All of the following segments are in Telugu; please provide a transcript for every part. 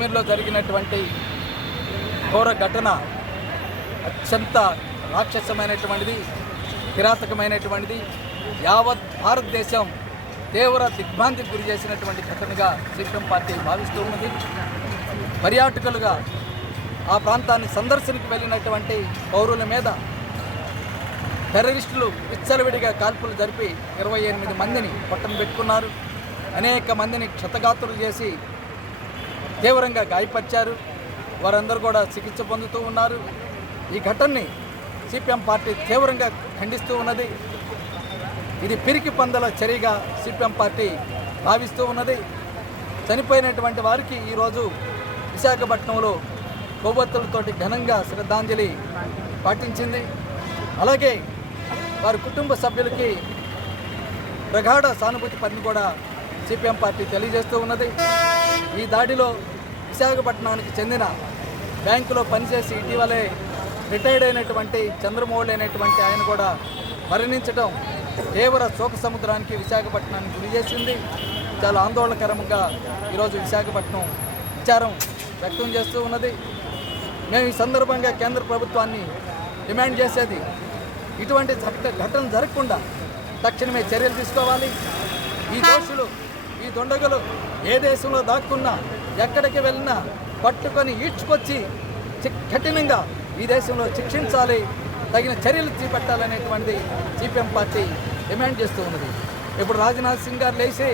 కాశ్మీర్లో జరిగినటువంటి ఘోర ఘటన అత్యంత రాక్షసమైనటువంటిది, కిరాతకమైనటువంటిది, యావత్ భారతదేశం తీవ్ర దిగ్భ్రాంతికి గురి చేసినటువంటి ఘటనగా సిపిఎం పార్టీ భావిస్తూ ఉన్నది. పర్యాటకులుగా ఆ ప్రాంతాన్ని సందర్శనకు వెళ్ళినటువంటి పౌరుల మీద టెర్రరిస్టులు విచ్చలవిడిగా కాల్పులు జరిపి 28 మందిని పట్టణ పెట్టుకున్నారు. అనేక మందిని క్షతగాత్రులు చేసి తీవ్రంగా గాయపరిచారు. వారందరూ కూడా చికిత్స పొందుతూ ఉన్నారు. ఈ ఘటనని సిపిఎం పార్టీ తీవ్రంగా ఖండిస్తూ ఉన్నది. ఇది పిరికి పందల చర్యగా సిపిఎం పార్టీ భావిస్తూ ఉన్నది. చనిపోయినటువంటి వారికి ఈరోజు విశాఖపట్నంలో కొవ్వొత్తులతోటి ఘనంగా శ్రద్ధాంజలి పాటించింది. అలాగే వారి కుటుంబ సభ్యులకి ప్రగాఢ సానుభూతి పనిని కూడా సిపిఎం పార్టీ తెలియజేస్తూ ఉన్నది. ఈ దాడిలో విశాఖపట్నానికి చెందిన బ్యాంకులో పనిచేసి ఇటీవలే రిటైర్డ్ అయినటువంటి చంద్రమౌళి అనేటువంటి ఆయన కూడా మరణించడం తీవ్ర శోక సముద్రానికి విశాఖపట్నాన్ని గురి చేసింది. చాలా ఆందోళనకరంగా ఈరోజు విశాఖపట్నం విచారం వ్యక్తం చేస్తూ ఉన్నది. మేము ఈ సందర్భంగా కేంద్ర ప్రభుత్వాన్ని డిమాండ్ చేసేది, ఇటువంటి ఘటన జరగకుండా తక్షణమే చర్యలు తీసుకోవాలి. ఈ దోషులు, ఈ దొండగలు ఏ దేశంలో దాక్కున్నా ఎక్కడికి వెళ్ళినా పట్టుకొని ఈడ్చుకొచ్చి కఠినంగా ఈ దేశంలో శిక్షించాలి, తగిన చర్యలు చేపట్టాలనేటువంటిది సిపిఎం పార్టీ డిమాండ్ చేస్తూ ఉన్నది. ఇప్పుడు రాజ్నాథ్ సింగ్ గారు లేచి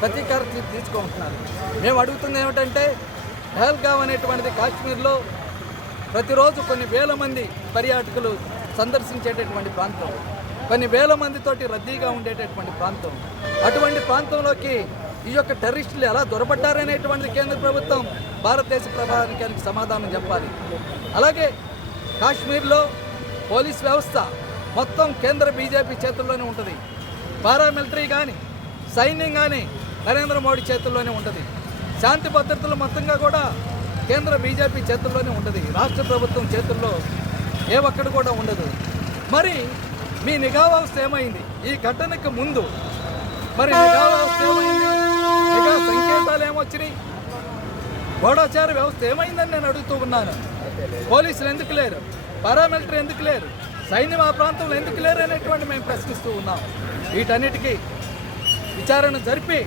ప్రతీకార తీసుకుంటున్నారు. మేము అడుగుతుంది ఏమిటంటే, పహల్గామ్ అనేటువంటిది కాశ్మీర్లో ప్రతిరోజు కొన్ని వేల మంది పర్యాటకులు సందర్శించేటటువంటి ప్రాంతం, కొన్ని వేల మందితోటి రద్దీగా ఉండేటటువంటి ప్రాంతం. అటువంటి ప్రాంతంలోకి ఈ యొక్క టెర్రరిస్టులు ఎలా దొరబడ్డారనేటువంటిది కేంద్ర ప్రభుత్వం భారతదేశ ప్రభుత్వానికి సమాధానం చెప్పాలి. అలాగే కాశ్మీర్లో పోలీస్ వ్యవస్థ మొత్తం కేంద్ర బీజేపీ చేతుల్లోనే ఉంటుంది. పారామిలిటరీ కానీ సైన్యం కానీ నరేంద్ర మోడీ చేతుల్లోనే ఉంటుంది. శాంతి భద్రతలు మొత్తంగా కూడా కేంద్ర బీజేపీ చేతుల్లోనే ఉంటుంది. రాష్ట్ర ప్రభుత్వం చేతుల్లో ఏ ఒక్కడు కూడా ఉండదు. మరి మీ నిఘా వ్యవస్థ ఏమైంది? ఈ ఘటనకు ముందు మరి నిఘా వ్యవస్థ ఏమైంది? నిఘా సంకేతాలు ఏమొచ్చినాయి? గూఢచార వ్యవస్థ ఏమైందని నేను అడుగుతూ ఉన్నాను. పోలీసులు ఎందుకు లేరు? పారామిలిటరీ ఎందుకు లేరు? సైన్యం ఆ ప్రాంతంలో ఎందుకు లేరు అనేటువంటి మేము ప్రశ్నిస్తూ ఉన్నాం. వీటన్నిటికీ విచారణ జరిపి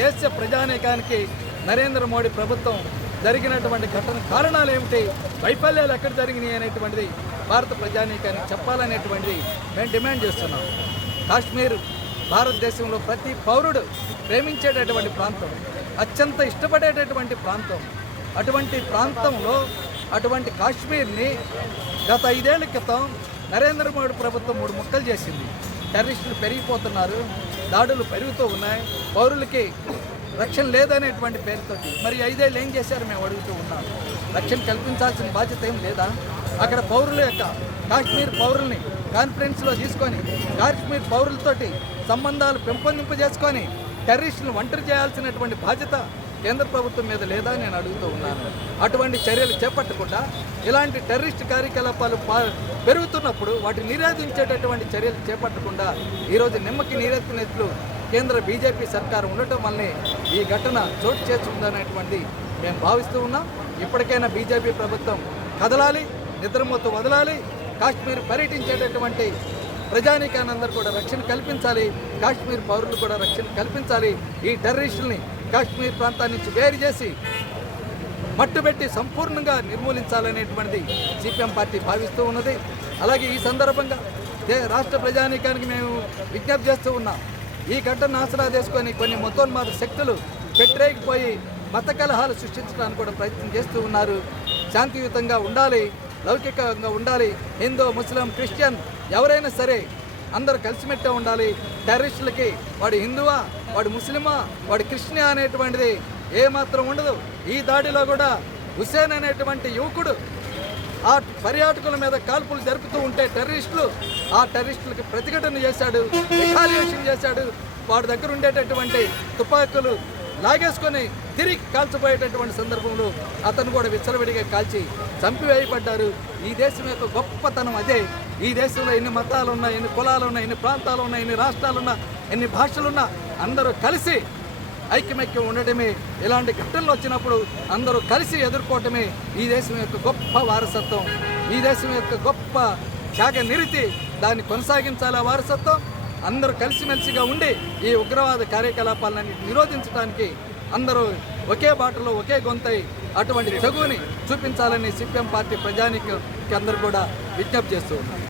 దేశ ప్రజానీకానికి నరేంద్ర మోడీ ప్రభుత్వం జరిగినటువంటి ఘటన కారణాలు ఏమిటి, వైఫల్యాలు ఎక్కడ జరిగినాయి అనేటువంటిది భారత ప్రజానీకానికి చెప్పాలనేటువంటిది మేము డిమాండ్ చేస్తున్నాం. కాశ్మీర్ భారతదేశంలో ప్రతి పౌరుడు ప్రేమించేటటువంటి ప్రాంతం, అత్యంత ఇష్టపడేటటువంటి ప్రాంతం. అటువంటి ప్రాంతంలో అటువంటి కాశ్మీర్ని గత 5 ఏళ్ల క్రితం నరేంద్ర మోడీ ప్రభుత్వం 3 ముక్కలు చేసింది. టెర్రరిస్టులు పెరిగిపోతున్నారు, దాడులు పెరుగుతూ ఉన్నాయి, పౌరులకి రక్షణ లేదనేటువంటి పేరుతోటి. మరి 5 ఏళ్ళు ఏం చేశారు మేము అడుగుతూ ఉన్నాం. రక్షణ కల్పించాల్సిన బాధ్యత ఏం లేదా? అక్కడ పౌరుల యొక్క కాశ్మీర్ పౌరుల్ని కాన్ఫరెన్స్లో తీసుకొని కాశ్మీర్ పౌరులతోటి సంబంధాలు పెంపొందింపజేసుకొని టెర్రరిస్టులను ఒంటరి చేయాల్సినటువంటి బాధ్యత కేంద్ర ప్రభుత్వం మీద లేదా నేను అడుగుతూ ఉన్నాను. అటువంటి చర్యలు చేపట్టకుండా ఇలాంటి టెర్రరిస్ట్ కార్యకలాపాలు పెరుగుతున్నప్పుడు వాటిని నిరోధించేటటువంటి చర్యలు చేపట్టకుండా ఈరోజు నిమ్మకి నీరెత్తినట్లు కేంద్ర బీజేపీ సర్కారు ఉండటం వల్లనే ఈ ఘటన చోటు చేసుకుందనేటువంటిది మేము భావిస్తూ ఉన్నాం. ఇప్పటికైనా బీజేపీ ప్రభుత్వం కదలాలి, నిద్రమోతూ వదలాలి. కాశ్మీర్ పర్యటించేటటువంటి ప్రజానీకాన్ని అందరూ కూడా రక్షణ కల్పించాలి, కాశ్మీర్ పౌరులు కూడా రక్షణ కల్పించాలి. ఈ టెర్రరిస్టుల్ని కాశ్మీర్ ప్రాంతాన్ని నుంచి వేరు చేసి మట్టుబెట్టి సంపూర్ణంగా నిర్మూలించాలనేటువంటిది సిపిఎం పార్టీ భావిస్తూ ఉన్నది. అలాగే ఈ సందర్భంగా రాష్ట్ర ప్రజానీకానికి మేము విజ్ఞప్తి చేస్తూ ఉన్నాం. ఈ ఘటనను ఆసరా చేసుకొని కొన్ని మతోన్మాద శక్తులు పెట్టరేగిపోయి మత కలహాలు సృష్టించడానికి కూడా ప్రయత్నం చేస్తూ ఉన్నారు. శాంతియుతంగా ఉండాలి, లౌకికంగా ఉండాలి. హిందూ, ముస్లిం, క్రిస్టియన్ ఎవరైనా సరే అందరూ కలిసిమెట్టే ఉండాలి. టెర్రరిస్టులకి వాడు హిందువా, వాడు ముస్లిమా, వాడు క్రిస్టియనా అనేటువంటిది ఏమాత్రం ఉండదు. ఈ దాడిలో కూడా హుసేన్ అనేటువంటి యువకుడు ఆ పర్యాటకుల మీద కాల్పులు జరుపుతూ ఉంటే ఆ టెర్రరిస్టులకి ప్రతిఘటన చేశాడు, రిటాలియేషన్ చేశాడు. వాడి దగ్గర ఉండేటటువంటి తుపాకులు లాగేసుకొని తిరిగి కాల్చిపోయేటటువంటి సందర్భంలో అతను కూడా విచ్చలవిడిగా కాల్చి చంపివేయబడ్డారు. ఈ దేశం యొక్క గొప్పతనం అదే. ఈ దేశంలో ఎన్ని మతాలున్నా, ఎన్ని కులాలున్నా, ఎన్ని ప్రాంతాలున్నా, ఎన్ని రాష్ట్రాలున్నా, ఎన్ని భాషలున్నా అందరూ కలిసి ఐక్యమైక్యం ఉండటమే, ఇలాంటి ఘటనలు వచ్చినప్పుడు అందరూ కలిసి ఎదుర్కోవటమే ఈ దేశం యొక్క గొప్ప వారసత్వం, ఈ దేశం యొక్క గొప్ప త్యాగ నిరతి. దాన్ని కొనసాగించాలి. ఆ వారసత్వం అందరూ కలిసిమెలిసిగా ఉండి ఈ ఉగ్రవాద కార్యకలాపాలను నిరోధించడానికి అందరూ ఒకే బాటలో ఒకే గొంతై అటువంటి తెగువని చూపించాలని సిపిఎం పార్టీ ప్రజానికి అందరూ కూడా విజ్ఞప్తి చేస్తూ ఉన్నారు.